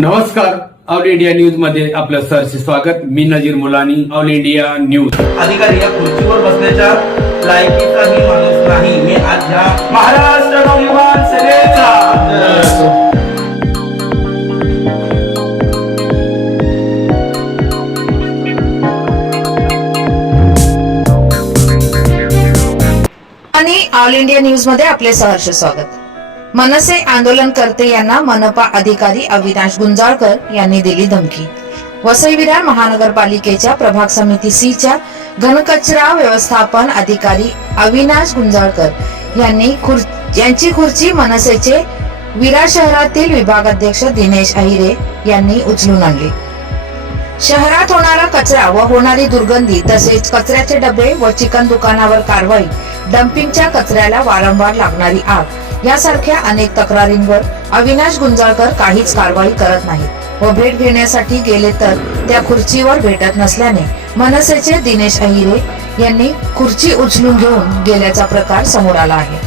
नमस्कार. All India न्यूजमध्ये आपलं सहर्ष स्वागत. मी Nazir Mulani all India news. अधिकारी या खुर्चीवर बसण्याच्या लायकीचाही माणूस नाही. मी आज ह्या महाराष्ट्र नवनिर्माण सेनेचा. आणि ऑल इंडिया न्यूजमध्ये आपले सहर्ष स्वागत. मनसे आंदोलनकर्ते यांना मनपा अधिकारी अविनाश गुंजाळकर यांनी दिली धमकी. वसई विरार महानगरपालिकेच्या प्रभाग समिती सी च्या घनकचरा व्यवस्थापन अधिकारी अविनाश गुंजाळकर यांनी खुर- यांची खुर्ची मनसेचे विरार शहरातील विभागाध्यक्ष दिनेश अहिरे यांनी उचलून आणली. शहरात होणारा कचरा व होणारी दुर्गंधी तसेच कचऱ्याचे डबे व चिकन दुकानावर कारवाई डम्पिंगच्या कचऱ्याला वारंवार लागणारी आग यासारख्या अनेक तक्रारींवर अविनाश गुंजाळकर काहीच कारवाई करत नाही व भेट घेण्यासाठी गेले तर त्या खुर्चीवर भेटत नसल्याने मनसेचे दिनेश अहिरे यांनी खुर्ची उचलून घेऊन गेल्याचा प्रकार समोर आला आहे.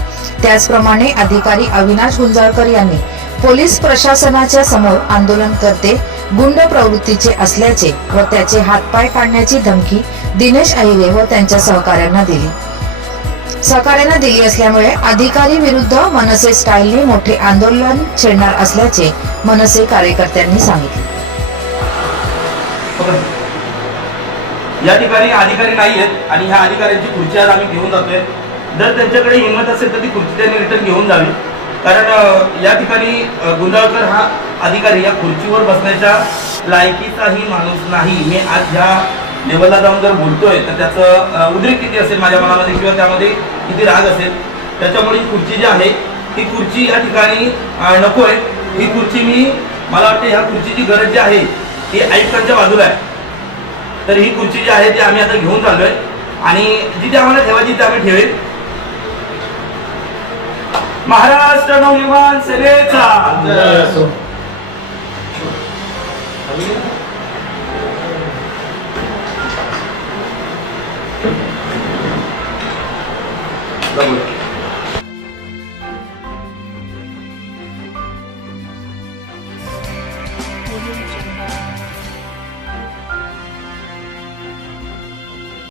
त्याचप्रमाणे अधिकारी अविनाश गुंजाळकर यांनी पोलीस प्रशासनाच्या समोर आंदोलन करते गुंड प्रवृत्तीचे असल्याचे व त्याचे हातपाय काढण्याची धमकी दिनेश अहिरे व त्यांच्या सहकाऱ्यांना दिली. सहकार्यांना दिली असल्यामुळे अधिकारी विरुद्ध मनसे स्टाईलने मोठे आंदोलन छेडणार असल्याचे मनसे कार्यकर्त्यांनी सांगितले. या ठिकाणी अधिकारी नाही आहेत आणि ह्या अधिकाऱ्यांची खुर्ची आज आम्ही घेऊन जातोय. जर त्यांच्याकडे हिंमत असेल तर ती खुर्ची त्यांनी रिटर्न घेऊन जावी. कारण या ठिकाणी अ, गुंजाळकर हा अधिकारी या खुर्चीवर बसण्याच्या लायकीचाही माणूस नाही. मी आज ह्या लेवलला जाऊन जर बोलतोय तर त्याचं उद्रेक किती असेल माझ्या मनामध्ये किंवा त्यामध्ये किती राग असेल त्याच्यामुळे ही खुर्ची जी आहे ती खुर्ची या ठिकाणी नकोय. नको आहे ही खुर्ची मी मला वाटते ह्या खुर्चीची गरज जी आहे ती आयुक्तांच्या बाजूला आहे. तर ही खुर्ची जी आहे ती आम्ही आता घेऊन चाललोय. आणि जिथे आम्हाला ठेवायची तिथे आम्ही ठेवेल महाराष्ट्र नवनिर्माण सेनेचा. Добрый.